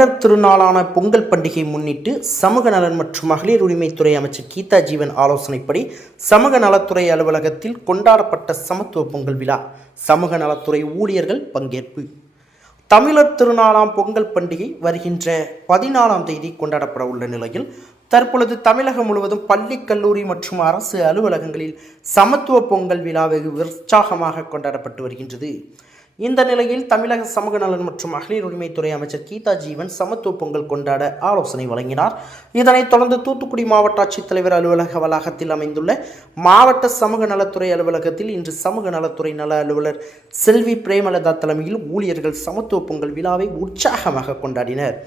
தமிழர் திருநாளான பொங்கல் பண்டிகை முன்னிட்டு சமூக நலன் மற்றும் மகளிர் உரிமைத்துறை அமைச்சர் கீதா ஜீவன் ஆலோசனைப்படி சமூக நலத்துறை அலுவலகத்தில் கொண்டாடப்பட்ட சமத்துவ பொங்கல் விழா. சமூக நலத்துறை ஊழியர்கள் பங்கேற்பு. தமிழர் திருநாளாம் பொங்கல் பண்டிகை வருகின்ற 14ஆம் தேதி கொண்டாடப்பட உள்ள நிலையில் தற்பொழுது தமிழகம் முழுவதும் பள்ளி, கல்லூரி மற்றும் அரசு அலுவலகங்களில் சமத்துவ பொங்கல் விழா வெகு உற்சாகமாக கொண்டாடப்பட்டு வருகின்றது. இந்த நிலையில் தமிழக சமூக நலன் மற்றும் மகளிர் உரிமைத்துறை அமைச்சர் கீதா ஜீவன் சமத்துவ பொங்கல் கொண்டாட ஆலோசனை வழங்கினார். இதனைத் தொடர்ந்து தூத்துக்குடி மாவட்ட ஆட்சித்தலைவர் அலுவலக வளாகத்தில் அமைந்துள்ள மாவட்ட சமூக நலத்துறை அலுவலகத்தில் இன்று சமூக நலத்துறை நல அலுவலர் செல்வி பிரேமலதா தலைமையில் ஊழியர்கள் சமத்துவ பொங்கல் விழாவை உற்சாகமாக கொண்டாடினர்.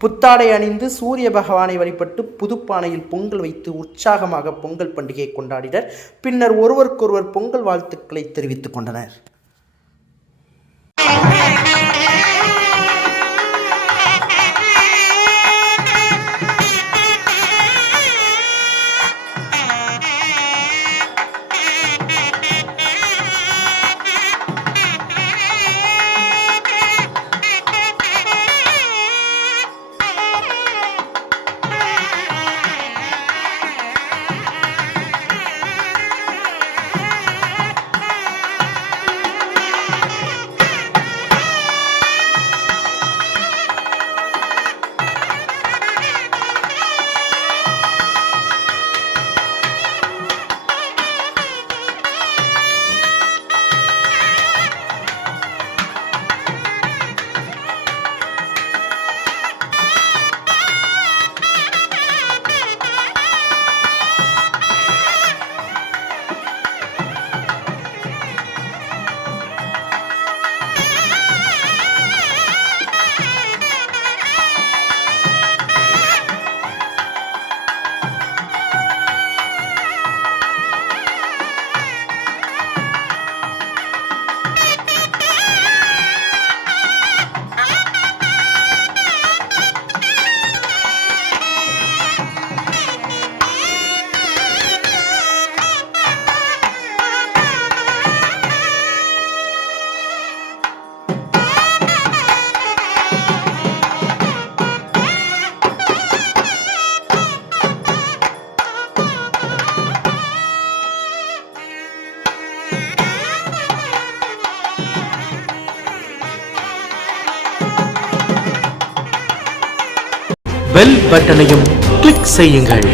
புத்தாடை அணிந்து சூரிய பகவானை வழிபட்டு புதுப்பானையில் பொங்கல் வைத்து உற்சாகமாக பொங்கல் பண்டிகையை கொண்டாடினர். பின்னர் ஒருவருக்கொருவர் பொங்கல் வாழ்த்துக்களை தெரிவித்துக் கொண்டனர். பெல் பட்டனையும் கிளிக் செய்யுங்கள்.